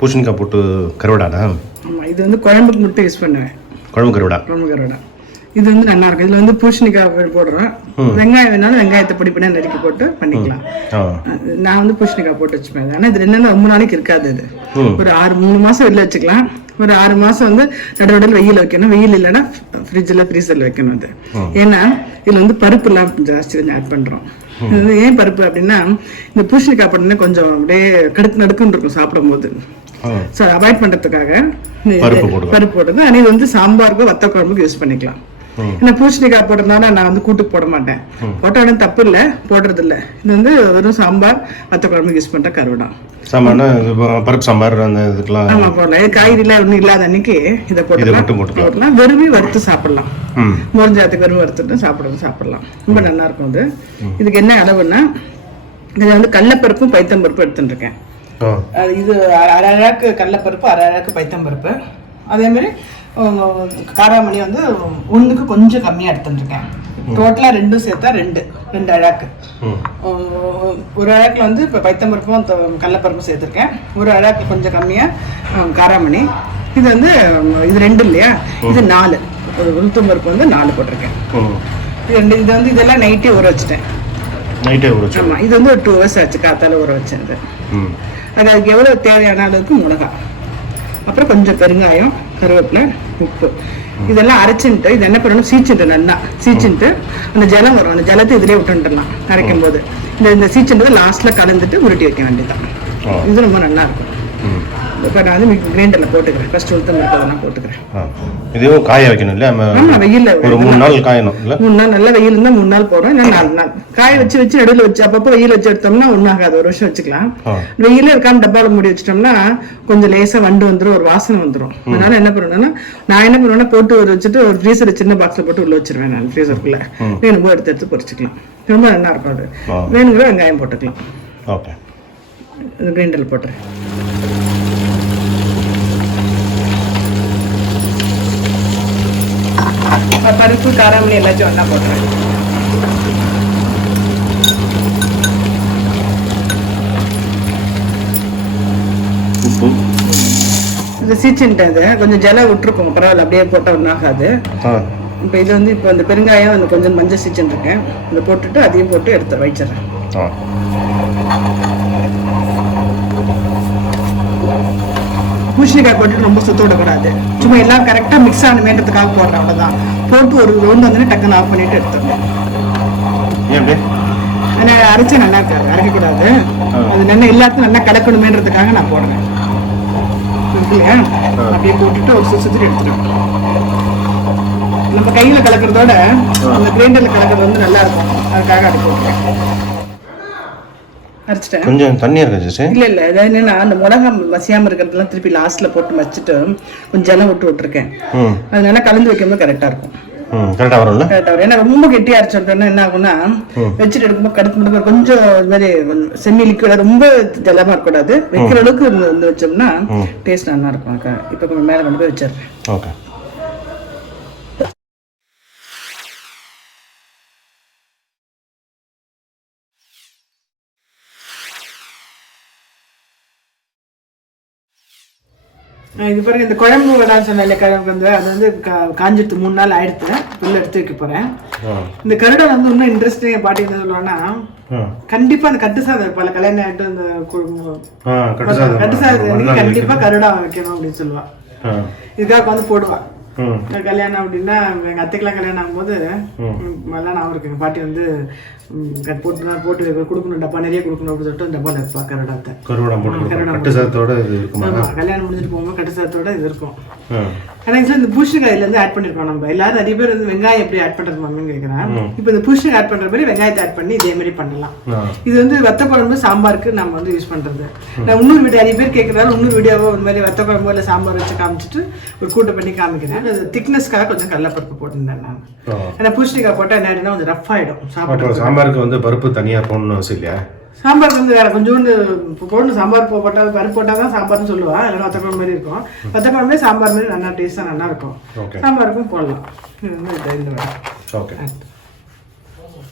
பூசணிக்காய் போட்டு கருவாடாடா? ஆமாம், இது வந்து குழம்புக்கு மட்டும் யூஸ் பண்ணுவேன். குழம்பு கருவாடா? குழம்பு கருவாடா இது வந்து நல்லா இருக்கும். இதில் வந்து பூசணிக்காய் போடுறோம். வெங்காயம் வேணாலும் வெங்காயத்தை பொடி பண்ணி நறுக்கி போட்டு பண்ணிக்கலாம். நான் வந்து பூசணிக்காய் போட்டு வச்சுப்பேன். ஆனால் இது என்னன்னா ரொம்ப நாளைக்கு இருக்காது. இது ஒரு 3 மாதம் வெளில வச்சுக்கலாம். ஒரு 6 மாதம் வந்து நடுவடல் வெயில் வைக்கணும். வெயில் இல்லைன்னா ஃப்ரிட்ஜில் ஃப்ரீசரில் வைக்கணும். அது ஏன்னா இதில் வந்து பருப்புலாம் ஜாஸ்தி கொஞ்சம் ஆட் பண்ணுறோம். இது வந்து ஏன் பருப்பு அப்படின்னா இந்த பூசணிக்காய் போட்டோன்னா கொஞ்சம் அப்படியே கடுக்கு நடுக்குன்னு இருக்கும் சாப்பிடும்போது. ஸோ அவாய்ட் பண்ணுறதுக்காக பருப்பு போடுறது. ஆனால் இது வந்து சாம்பாருக்கு வத்த குழம்புக்கு யூஸ் பண்ணிக்கலாம். ஏன்னா பூசணிக்காய் போடுறதுனால நான் வந்து கூட்டுக்கு போட மாட்டேன். போட்டாலும் தப்பு இல்லை, போடுறது இல்லை. இது வந்து வெறும் சாம்பார் வத்த குழம்புக்கு யூஸ் பண்ணுற கருவாடம். பருப்பு சாம்பார் அந்த இதுக்கெல்லாம் ஆமாம் போடலாம். காய்கறிலாம் ஒன்றும் இல்லாத அன்னைக்கு இதை போட்டுக்கலாம். வெறுமே வறுத்து சாப்பிடலாம். மோர்ஞ்சாத்துக்கு வெறும் வறுத்துட்டு சாப்பிடலாம். ரொம்ப நல்லா இருக்கும். அது இதுக்கு என்ன அளவுன்னா இதை வந்து கடலைப்பருப்பும் பைத்தம்பருப்பும் எடுத்துட்டு இருக்கேன். இது 1/2 அழகு கடலைப்பருப்பு, 1/2 அழகு பைத்தம்பருப்பு. அதேமாதிரி காராமணி வந்து 1க்கு கொஞ்சம் கம்மியாக எடுத்துட்டுருக்கேன். டோட்டலாக 2 சேர்த்தா 2 அழகு. 1 அழகுல வந்து இப்போ பைத்தம்பருப்பும் கடலைப்பருப்பும் சேர்த்துருக்கேன். 1 அழகு கொஞ்சம் கம்மியாக காராமணி. இது வந்து இது 2 இல்லையா, இது 4. உளுத்தம்பருப்பு வந்து 4 போட்டிருக்கேன். இது வந்து இதெல்லாம் நைட்டே ஊற வச்சுட்டேன். ஆமாம், இது வந்து ஒரு 2 hours ஆச்சு காத்தால ஊற வச்சேன். அது அதுக்கு எவ்வளோ தேவையான அளவுக்கு மிளகாய், அப்புறம் கொஞ்சம் பெருங்காயம், கருவேப்பிலை, உப்பு இதெல்லாம் அரைச்சிட்டு இது என்ன பண்ணணும், சீச்சுட்டு நல்லா சீச்சுட்டு அந்த ஜலம் வரும். அந்த ஜலத்தை இதிலே விட்டுலாம் அரைக்கும் போது. இந்த சீச்சுன்றதை லாஸ்ட்டில் கலந்துட்டு உருட்டி வைக்க வேண்டியதான். இது ரொம்ப நல்லா இருக்கும். இப்போ நான் வந்து கிரைண்டரில் போட்டுக்கிறேன். ஃபர்ஸ்ட் உளுத்தம்பருப்பு போட்டுக்கிறேன். இதுவும் காய வைக்கணும் இல்லை? ஆமாம், வெயிலில் ஒரு 3 நாள் காயணும் இல்லை? 3 நாள் நல்லா வெயில் இருந்தால் 3 நாள் போடுறோம். இல்லை 4 நாள் காய வச்சு நடுவில் வச்சு அப்பப்போ வெயில் வச்சு எடுத்தோம்னா ஒன்றாகாது. 1 வருஷம் வச்சுக்கலாம். வெயிலே இருக்காம டப்பாவில் மூடி வச்சிட்டோம்னா கொஞ்சம் லேசாக வண்டு வந்துடும், ஒரு வாசனை வந்துடும். அதனால என்ன பண்ணுவேன்னா நான் என்ன பண்ணுவேன்னா போட்டு வச்சுட்டு ஒரு ஃப்ரீசர் சின்ன பாக்ஸில் போட்டு உள்ள வச்சிருவேன். நான் ஃப்ரீசருக்குள்ளே வேணுமோ எடுத்து பொரிச்சிக்கலாம். ரொம்ப நல்லா இருக்கும். அது வேணுங்கிற வெங்காயம் போட்டுக்கலாம். ஓகே, கிரைண்டரில் போட்டுறேன். பருப்பு காராமணி எல்லாத்தையும் ஒன்றா போட்டுறேன். உப்பு இது சீச்சுன்ட்டு கொஞ்சம் ஜலம் விட்டுருக்கோங்க, பரவாயில்ல, அப்படியே போட்டால் ஒன்றாகாது. இப்போ இது வந்து இப்போ அந்த பெருங்காயம் அந்த கொஞ்சம் மஞ்சள் சீச்சுன்னு இருக்கேன். இதை போட்டுட்டு அதையும் போட்டு எடுத்து வச்சிடறேன். பூசணிக்காய் போட்டு ரொம்ப சுத்த விடக்கூடாது. சும்மா எல்லாம் கரெக்டாக மிக்ஸ் ஆகணுமேன்றதுக்காக போடுறேன், அவ்வளோதான். போட்டு ஒரு ரவுண்ட் வந்து டக்குன்னு ஆஃப் பண்ணிட்டு எடுத்துடணும். ஆனால் அரைச்சி நல்லா இருக்காது, அரைக்கக்கூடாது. அது நல்லா எல்லாத்தையும் நல்லா கலக்கணுமேன்றதுக்காக நான் போடுறேன். இல்லையா, அப்படியே போட்டுட்டு ஒரு சுற்றி எடுத்துடுவேன். நம்ம கையில் கலக்கிறதோட அந்த கிரைண்டரில் கலக்கிறது வந்து நல்லா இருக்கும். அதுக்காக அது போட்டுறேன். அரைச்சிட்டேன். கொஞ்சம் தண்ணியாக இருக்கு. இல்லை அதாவது என்னன்னா அந்த மிளகா மசியாமல் இருக்கிறதுலாம் திருப்பி லாஸ்ட்டில் போட்டு வச்சுட்டு கொஞ்சம் ஜலம் விட்டுருக்கேன். அதனால கலந்து வைக்கும்போது கரெக்டாக இருக்கும். கரெக்டாக வரும். ஏன்னா ரொம்ப கெட்டியாக அரைச்சோம்னா என்ன ஆகும்னா வச்சுட்டு எடுக்கும்போது கடுப்பு கொஞ்சம் இது மாதிரி செமி லிக்விடா, ரொம்ப ஜலமாக இருக்கக்கூடாது. வைக்கிற அளவுக்கு வந்து வச்சோம்னா டேஸ்ட் நல்லா இருக்கும். இப்போ கொஞ்சம் மேலே கொண்டு போய் வச்சிடுறேன். ஓகே. இது பாருங்க, இந்த குழம்பு வடான்னு சொன்னாலே குழம்பு வந்து அது வந்து காஞ்சிட்டு 3 நாள் ஆயிடுத்து. உள்ள எடுத்து வைக்க போறேன். இந்த கருடை வந்து இன்னும் இன்ட்ரெஸ்டிங் பாட்டி என்ன சொல்லுவாங்கன்னா, கண்டிப்பா அந்த கட்டு சாதம் பல கல்யாணம் ஆகிட்டு அந்த கட்டு சாதம் கண்டிப்பா கருடா வைக்கணும் அப்படின்னு சொல்லுவான். இதுக்காக வந்து போடுவான். கல்யாணம் அப்படின்னா எங்கள் அத்தைக்கெல்லாம் கல்யாணம் ஆகும்போது எல்லாம் நான் இருக்கு. எங்கள் பாட்டி வந்து போட்டு கொடுக்கணும், டப்பா நிறைய கொடுக்கணும் அப்படின்னு சொல்லிட்டு டப்பாவில் வைப்பா கருடாத்தை. கல்யாணம் முடிஞ்சிட்டு போகும்போது கட்டு சாதத்தோட இது இருக்கும். ஆனால் இந்த பூசணிக்காயிலேருந்து ஆட் பண்ணிருக்கோம். நம்ம எல்லாரும் நிறைய பேர் வந்து வெங்காயம் எப்படி ஆட் பண்றது மம்மின்னு கேட்குறேன். இப்போ இந்த பூசணிக்காய் ஆட் பண்ற மாதிரி வெங்காயத்தை ஆட் பண்ணி இதே மாதிரி பண்ணலாம். இது வந்து வத்த குழம்பு சாம்பாருக்கு நம்ம வந்து யூஸ் பண்றது. நான் இன்னொரு வீடியோ நிறைய பேர் கேட்கறதால இன்னொரு வீடியோவோ இந்த மாதிரி வத்த குழம்பு இல்லை சாம்பார் வச்சு காமிச்சிட்டு ஒரு கூட்டை பண்ணி காமிக்கிறேன். திக்னஸ்க்காக கொஞ்சம் கடலைப்பருப்பு போட்டிருந்தேன் நான். ஏன்னா பூசணிக்காய் போட்டால் என்ன ஆயிடும்னா கொஞ்சம் ரஃப் ஆயிடும். சாம்பாருக்கு வந்து பருப்பு தனியாக போடணும் அவசியம் இல்லையா? சாம்பார் வந்து வேற கொஞ்சோண்டு போடணும். சாம்பார் போட்டால் பருப்பு போட்டால் தான் சாம்பார்னு சொல்லுவாள். இல்லைன்னா வத்த குழம்பு மாதிரி இருக்கும். வத்த குழம்பே சாம்பார் மாதிரி நல்லா டேஸ்ட்டாக நல்லா இருக்கும். சாம்பாருக்கும் போடலாம். இது வந்து இந்த வேலை. ஓகே.